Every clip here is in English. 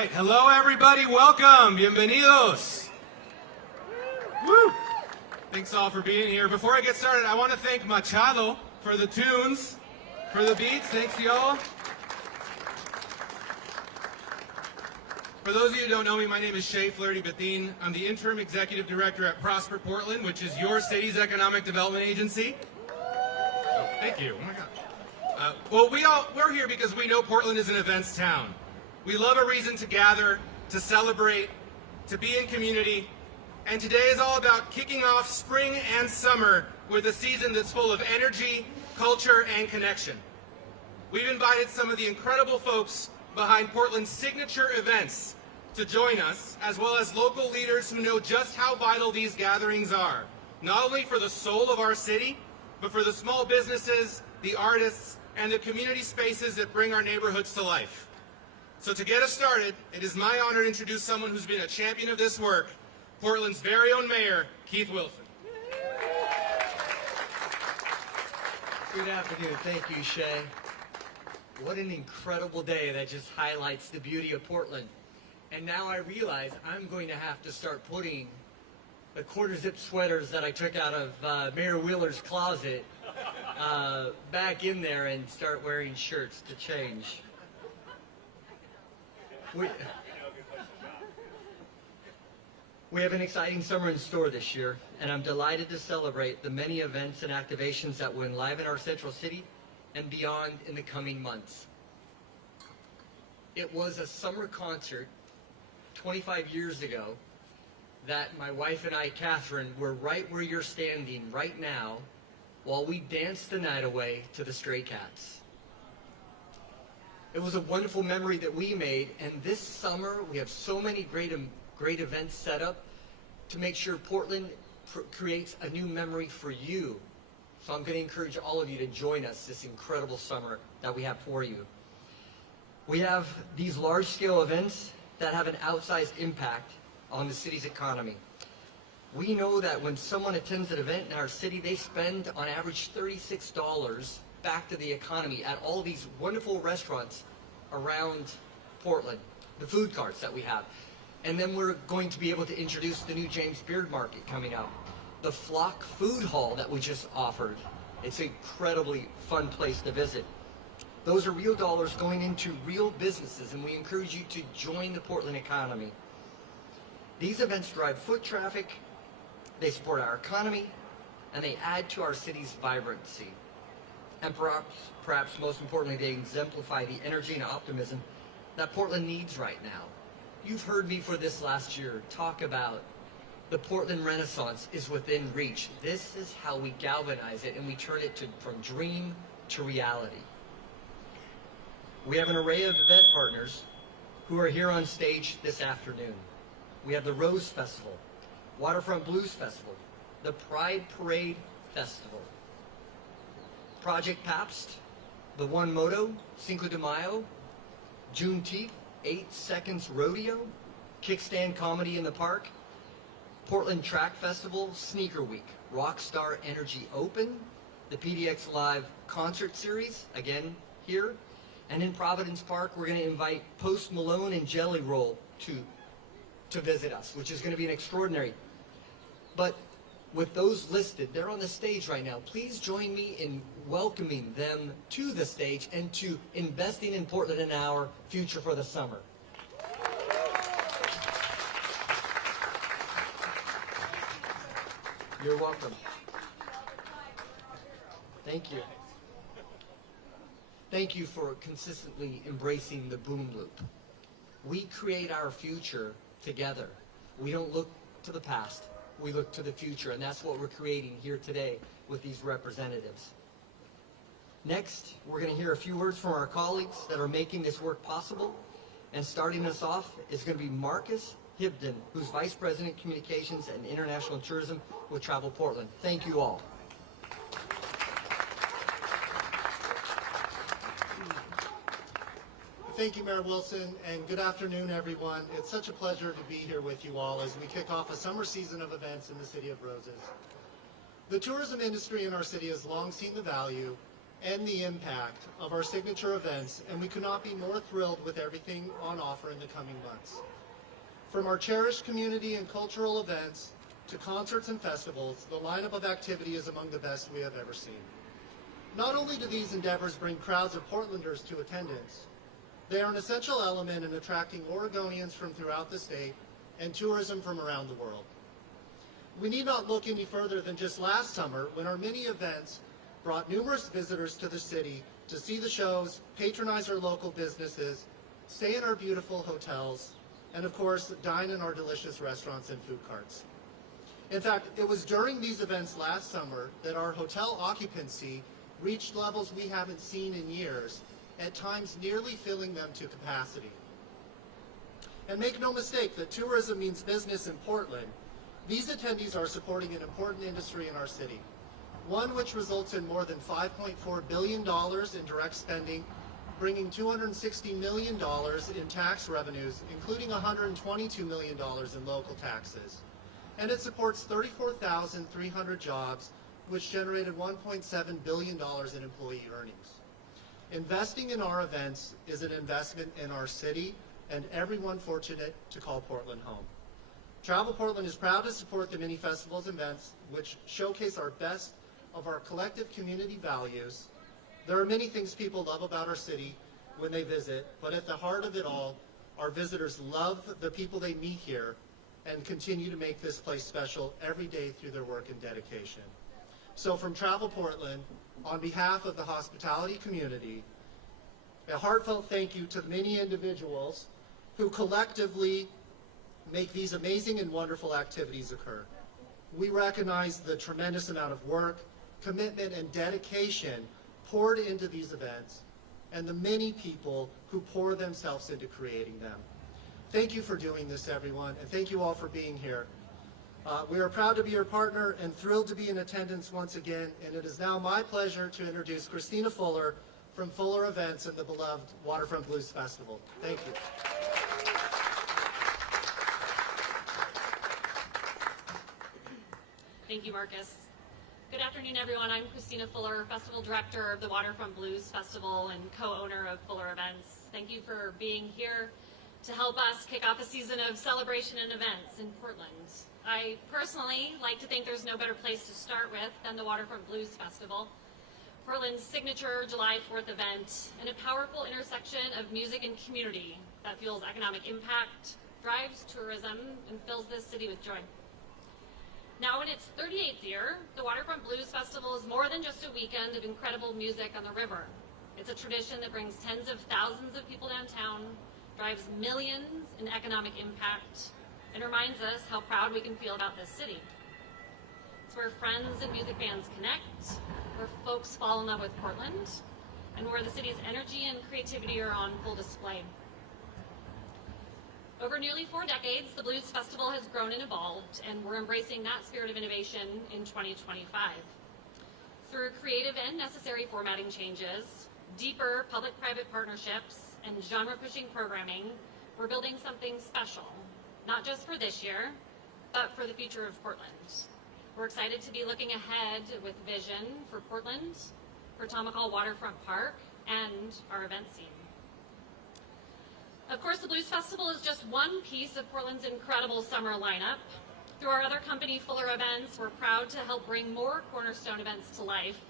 right, hello everybody, welcome, bienvenidos. Woo! Thanks all for being here. Before I get started, I want to thank Machado for the tunes, for the beats. Thanks to y'all. For those of you who don't know me, my name is Shea Flaherty-Bethune. I'm the Interim Executive Director at Prosper Portland, which is your city's economic development agency. Oh, thank you. Oh my God. We're here because we know Portland is an events town. We love a reason to gather, to celebrate, to be in community, and today is all about kicking off spring and summer with a season that's full of energy, culture, and connection. We've invited some of the incredible folks behind Portland's signature events to join us, as well as local leaders who know just how vital these gatherings are, not only for the soul of our city, but for the small businesses, the artists, and the community spaces that bring our neighborhoods to life. So to get us started, it is my honor to introduce someone who's been a champion of this work, Portland's very own mayor, Keith Wilson. Good afternoon. Thank you, Shea. What an incredible day that just highlights the beauty of Portland. And now I realize I'm going to have to start putting the quarter-zip sweaters that I took out of Mayor Wheeler's closet back in there and start wearing shirts to change. We have an exciting summer in store this year, and I'm delighted to celebrate the many events and activations that will enliven our central city and beyond in the coming months. It was a summer concert 25 years ago that my wife and I, Catherine, were right where you're standing right now while we danced the night away to the Stray Cats. It was a wonderful memory that we made, and this summer we have so many great events set up to make sure Portland creates a new memory for you. So I'm going to encourage all of you to join us this incredible summer that we have for you. We have these large-scale events that have an outsized impact on the city's economy. We know that when someone attends an event in our city, they spend on average $36 back to the economy at all these wonderful restaurants around Portland, the food carts that we have. And then we're going to be able to introduce the new James Beard Market coming out. The Flock Food Hall that we just offered. It's an incredibly fun place to visit. Those are real dollars going into real businesses, and we encourage you to join the Portland economy. These events drive foot traffic, they support our economy, and they add to our city's vibrancy. And perhaps most importantly, they exemplify the energy and optimism that Portland needs right now. You've heard me for this last year talk about the Portland Renaissance is within reach. This is how we galvanize it and we turn it from dream to reality. We have an array of event partners who are here on stage this afternoon. We have the Rose Festival, Waterfront Blues Festival, the Pride Parade Festival, Project Pabst, the One Moto, Cinco de Mayo, Juneteenth, 8 Seconds Rodeo, Kickstand Comedy in the Park, Portland Track Festival, Sneaker Week, Rockstar Energy Open, the PDX Live Concert Series, again here, and in Providence Park we're going to invite Post Malone and Jelly Roll to visit us, which is going to be an extraordinary. But with those listed, they're on the stage right now. Please join me in welcoming them to the stage and to investing in Portland in our future for the summer. You're welcome. Thank you. Thank you for consistently embracing the boom loop. We create our future together. We don't look to the past. We look to the future, and that's what we're creating here today with these representatives. Next, we're going to hear a few words from our colleagues that are making this work possible. And starting us off is going to be Marcus Hibden, who's Vice President Communications and International Tourism with Travel Portland. Thank you all. Thank you, Mayor Wilson, and good afternoon, everyone. It's such a pleasure to be here with you all as we kick off a summer season of events in the City of Roses. The tourism industry in our city has long seen the value and the impact of our signature events, and we could not be more thrilled with everything on offer in the coming months. From our cherished community and cultural events to concerts and festivals, the lineup of activity is among the best we have ever seen. Not only do these endeavors bring crowds of Portlanders to attendance, they are an essential element in attracting Oregonians from throughout the state and tourism from around the world. We need not look any further than just last summer when our many events brought numerous visitors to the city to see the shows, patronize our local businesses, stay in our beautiful hotels, and of course, dine in our delicious restaurants and food carts. In fact, it was during these events last summer that our hotel occupancy reached levels we haven't seen in years, at times nearly filling them to capacity. And make no mistake that tourism means business in Portland. These attendees are supporting an important industry in our city, one which results in more than $5.4 billion in direct spending, bringing $260 million in tax revenues, including $122 million in local taxes. And it supports 34,300 jobs, which generated $1.7 billion in employee earnings. Investing in our events is an investment in our city and everyone fortunate to call Portland home. Travel Portland is proud to support the many festivals and events which showcase our best of our collective community values. There are many things people love about our city when they visit, but at the heart of it all, our visitors love the people they meet here and continue to make this place special every day through their work and dedication. So from Travel Portland, on behalf of the hospitality community, a heartfelt thank you to the many individuals who collectively make these amazing and wonderful activities occur. We recognize the tremendous amount of work, commitment, and dedication poured into these events, and the many people who pour themselves into creating them. Thank you for doing this, everyone, and thank you all for being here. We are proud to be your partner and thrilled to be in attendance once again, and it is now my pleasure to introduce Christina Fuller from Fuller Events and the beloved Waterfront Blues Festival. Thank you. Thank you, Marcus. Good afternoon, everyone. I'm Christina Fuller, Festival Director of the Waterfront Blues Festival and co-owner of Fuller Events. Thank you for being here to help us kick off a season of celebration and events in Portland. I personally like to think there's no better place to start with than the Waterfront Blues Festival, Portland's signature July 4th event, and a powerful intersection of music and community that fuels economic impact, drives tourism, and fills this city with joy. Now in its 38th year, the Waterfront Blues Festival is more than just a weekend of incredible music on the river. It's a tradition that brings tens of thousands of people downtown, drives millions in economic impact, and reminds us how proud we can feel about this city. It's where friends and music fans connect, where folks fall in love with Portland, and where the city's energy and creativity are on full display. Over nearly 4 decades, the Blues Festival has grown and evolved, and we're embracing that spirit of innovation in 2025. Through creative and necessary formatting changes, deeper public-private partnerships, and genre-pushing programming, we're building something special, not just for this year, but for the future of Portland. We're excited to be looking ahead with vision for Portland, for Tomahawk Waterfront Park, and our event scene. Of course, the Blues Festival is just one piece of Portland's incredible summer lineup. Through our other company, Fuller Events, we're proud to help bring more cornerstone events to life,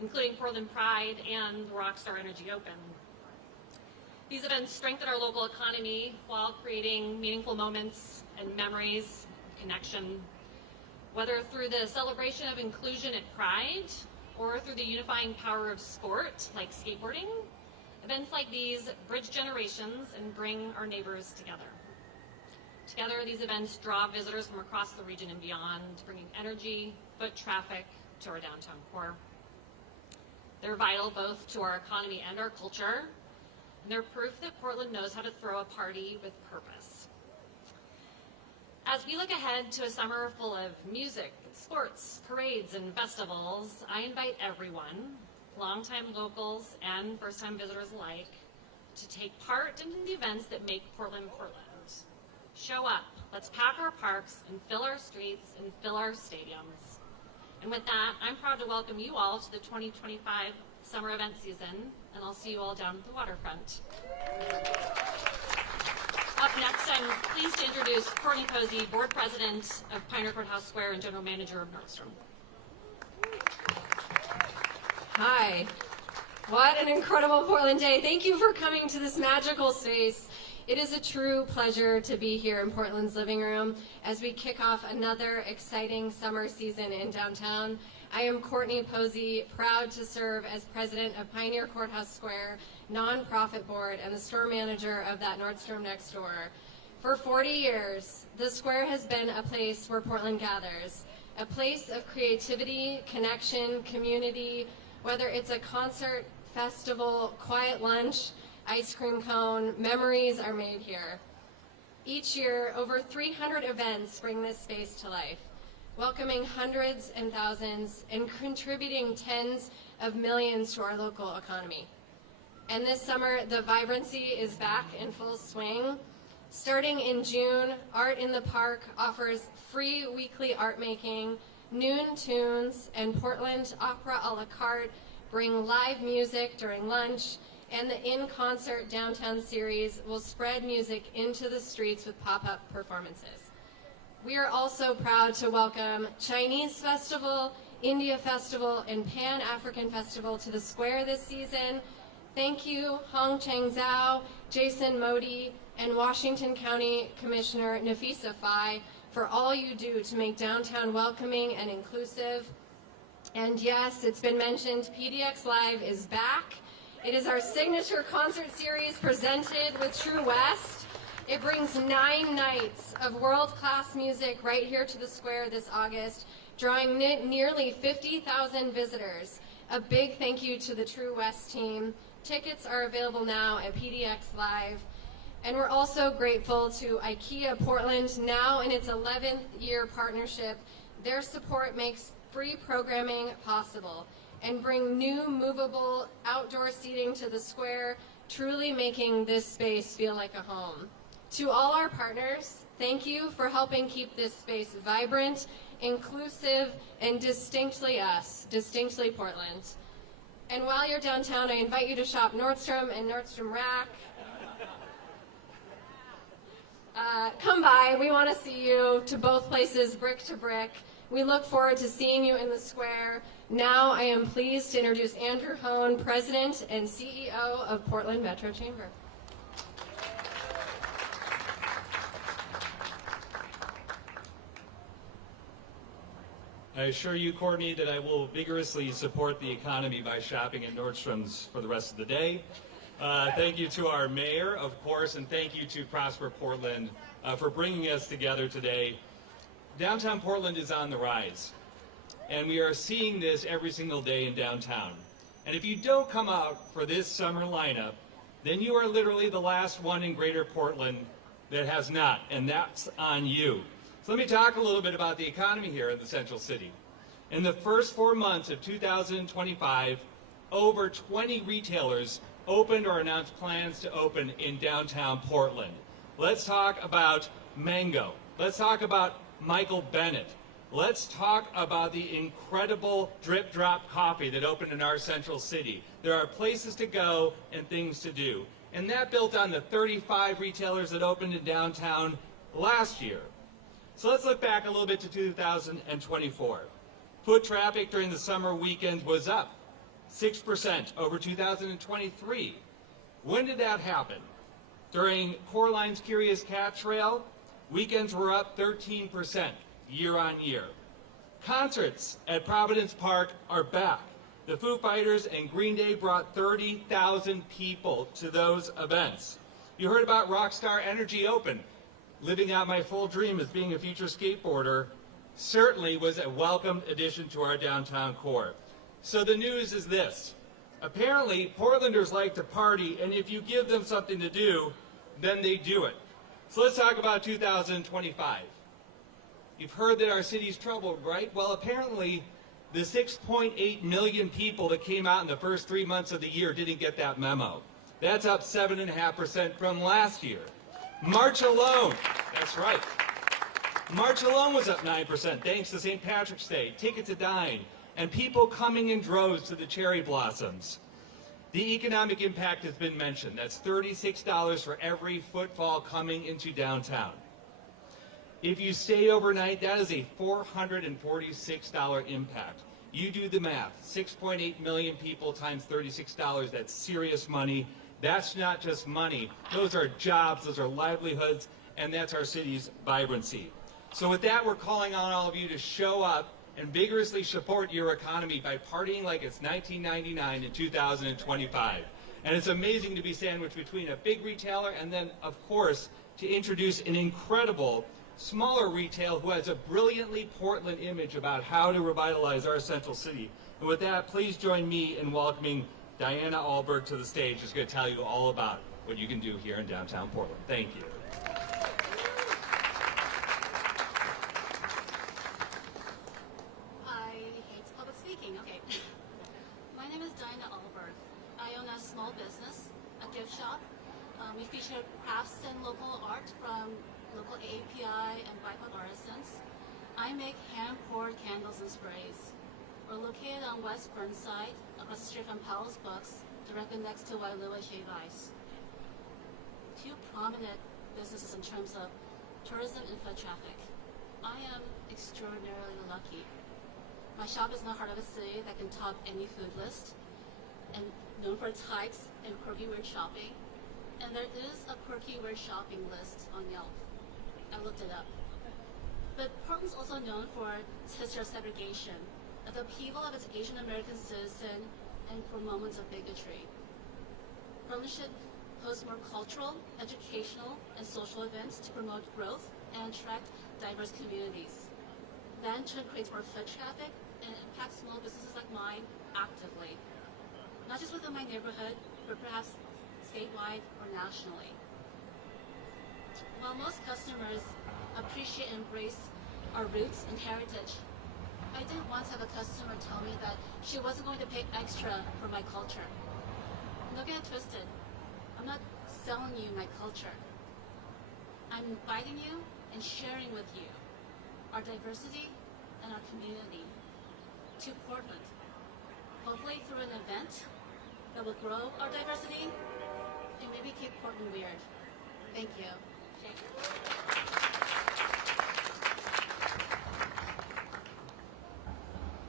including Portland Pride and the Rockstar Energy Open. These events strengthen our local economy while creating meaningful moments and memories of connection, whether through the celebration of inclusion at Pride or through the unifying power of sport like skateboarding. Events like these bridge generations and bring our neighbors together. Together, these events draw visitors from across the region and beyond, bringing energy, foot traffic to our downtown core. They're vital both to our economy and our culture, and they're proof that Portland knows how to throw a party with purpose. As we look ahead to a summer full of music, sports, parades, and festivals, I invite everyone, longtime locals and first-time visitors alike, to take part in the events that make Portland Portland. Show up, let's pack our parks and fill our streets and fill our stadiums. And with that, I'm proud to welcome you all to the 2025 summer event season, and I'll see you all down at the waterfront. Up next, I'm pleased to introduce Courtney Posey, Board President of Pioneer Courthouse Square and General Manager of Nordstrom. Hi. What an incredible Portland day. Thank you for coming to this magical space. It is a true pleasure to be here in Portland's living room as we kick off another exciting summer season in downtown. I am Courtney Posey, proud to serve as president of Pioneer Courthouse Square nonprofit board and the store manager of that Nordstrom next door. For 40 years, the square has been a place where Portland gathers, a place of creativity, connection, community, whether it's a concert, festival, quiet lunch, ice cream cone, memories are made here. Each year, over 300 events bring this space to life, welcoming hundreds and thousands and contributing tens of millions to our local economy. And this summer, the vibrancy is back in full swing. Starting in June, Art in the Park offers free weekly art making, noon tunes, and Portland Opera a la carte bring live music during lunch, and the In-Concert Downtown series will spread music into the streets with pop-up performances. We are also proud to welcome Chinese Festival, India Festival, and Pan-African Festival to the square this season. Thank you, Hong Cheng Zhao, Jason Modi, and Washington County Commissioner Nafisa Fai for all you do to make downtown welcoming and inclusive. And yes, it's been mentioned, PDX Live is back. It is our signature concert series presented with True West. It brings 9 nights of world-class music right here to the square this August, drawing nearly 50,000 visitors. A big thank you to the True West team. Tickets are available now at PDX Live. And we're also grateful to IKEA Portland, now in its 11th year partnership. Their support makes free programming possible and bring new movable outdoor seating to the square, truly making this space feel like a home. To all our partners, thank you for helping keep this space vibrant, inclusive, and distinctly us, distinctly Portland. And while you're downtown, I invite you to shop Nordstrom and Nordstrom Rack. Come by, we want to see you to both places, brick to brick. We look forward to seeing you in the square. Now I am pleased to introduce Andrew Hone, President and CEO of Portland Metro Chamber. I assure you, Courtney, that I will vigorously support the economy by shopping at Nordstrom's for the rest of the day. Thank you to our mayor, of course, and thank you to Prosper Portland for bringing us together today. Downtown Portland is on the rise, and we are seeing this every single day in downtown. And if you don't come out for this summer lineup, then you are literally the last one in Greater Portland that has not, and that's on you. So let me talk a little bit about the economy here in the Central City. In the first 4 months of 2025, over 20 retailers opened or announced plans to open in downtown Portland. Let's talk about Mango. Let's talk about Michael Bennett. Let's talk about the incredible Drip Drop Coffee that opened in our Central City. There are places to go and things to do. And that built on the 35 retailers that opened in downtown last year. So let's look back a little bit to 2024. Foot traffic during the summer weekend was up 6% over 2023. When did that happen? During Coraline's Curious Cat Trail, weekends were up 13% year on year. Concerts at Providence Park are back. The Foo Fighters and Green Day brought 30,000 people to those events. You heard about Rockstar Energy Open. Living out my full dream as being a future skateboarder certainly was a welcome addition to our downtown core. So the news is this. Apparently, Portlanders like to party, and if you give them something to do, then they do it. So let's talk about 2025. You've heard that our city's troubled, right? Well, apparently, the 6.8 million people that came out in the first 3 months of the year didn't get that memo. That's up 7.5% from last year. March alone, that's right. March alone was up 9% thanks to St. Patrick's Day, Ticket to Dine, and people coming in droves to the cherry blossoms. The economic impact has been mentioned. That's $36 for every footfall coming into downtown. If you stay overnight, that is a $446 impact. You do the math. 6.8 million people times $36. That's serious money. That's not just money. Those are jobs, those are livelihoods, and that's our city's vibrancy. So with that, we're calling on all of you to show up and vigorously support your economy by partying like it's 1999 in 2025. And it's amazing to be sandwiched between a big retailer and then, of course, to introduce an incredible smaller retail who has a brilliantly Portland image about how to revitalize our central city. And with that, please join me in welcoming Diana Alberg to the stage. She's going to tell you all about what you can do here in downtown Portland. Thank you. I hate public speaking. Okay. My name is Diana Alberg. I own a small business, a gift shop. We feature crafts and local art from local API and BIPOC artisans. I make hand-poured candles and sprays. We're located on West Burnside, across the street from Powell's Books, directly next to Wailua Shave Ice. Two prominent businesses in terms of tourism and foot traffic. I am extraordinarily lucky. My shop is in the heart of a city that can top any food list, and known for its hikes and quirky weird shopping. And there is a quirky weird shopping list on Yelp. I looked it up. But Portland's also known for its history of segregation, of the upheaval of its Asian American citizen, and for moments of bigotry. Portland should host more cultural, educational, and social events to promote growth and attract diverse communities. That in turn creates more foot traffic and impacts small businesses like mine actively. Not just within my neighborhood, but perhaps statewide or nationally. While most customers appreciate and embrace our roots and heritage, I did once have a customer tell me that she wasn't going to pay extra for my culture. Don't get it twisted. I'm not selling you my culture. I'm inviting you and sharing with you our diversity and our community to Portland. Hopefully through an event that will grow our diversity and maybe keep Portland weird. Thank you.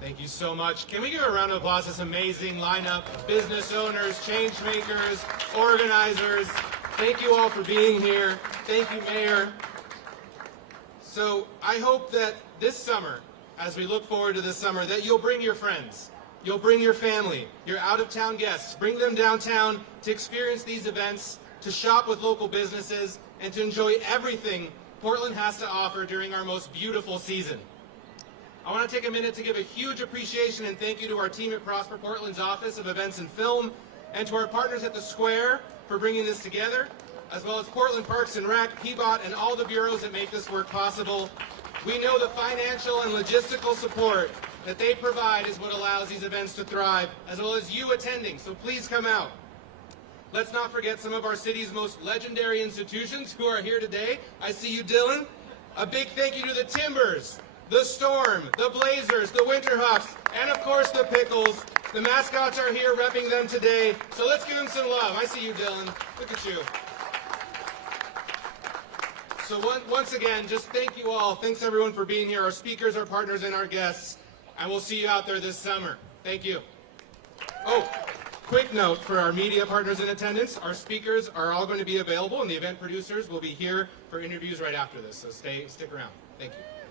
Thank you so much. Can we give a round of applause to this amazing lineup of business owners, change makers, organizers? Thank you all for being here. Thank you, Mayor. So I hope that this summer, as we look forward to this summer, that you'll bring your friends, you'll bring your family, your out-of-town guests, bring them downtown to experience these events, to shop with local businesses, and to enjoy everything Portland has to offer during our most beautiful season. I want to take a minute to give a huge appreciation and thank you to our team at Prosper Portland's Office of Events and Film, and to our partners at the Square for bringing this together, as well as Portland Parks and Rec, PBOT, and all the bureaus that make this work possible. We know the financial and logistical support that they provide is what allows these events to thrive, as well as you attending, so please come out. Let's not forget some of our city's most legendary institutions who are here today. I see you, Dylan. A big thank you to the Timbers, the Storm, the Blazers, the Winterhawks, and of course the Pickles. The mascots are here repping them today, so let's give them some love. I see you, Dylan. Look at you. So once again, just thank you all. Thanks everyone for being here, our speakers, our partners, and our guests. And we'll see you out there this summer. Thank you. Oh, quick note for our media partners in attendance. Our speakers are all going to be available, and the event producers will be here for interviews right after this. So stick around. Thank you.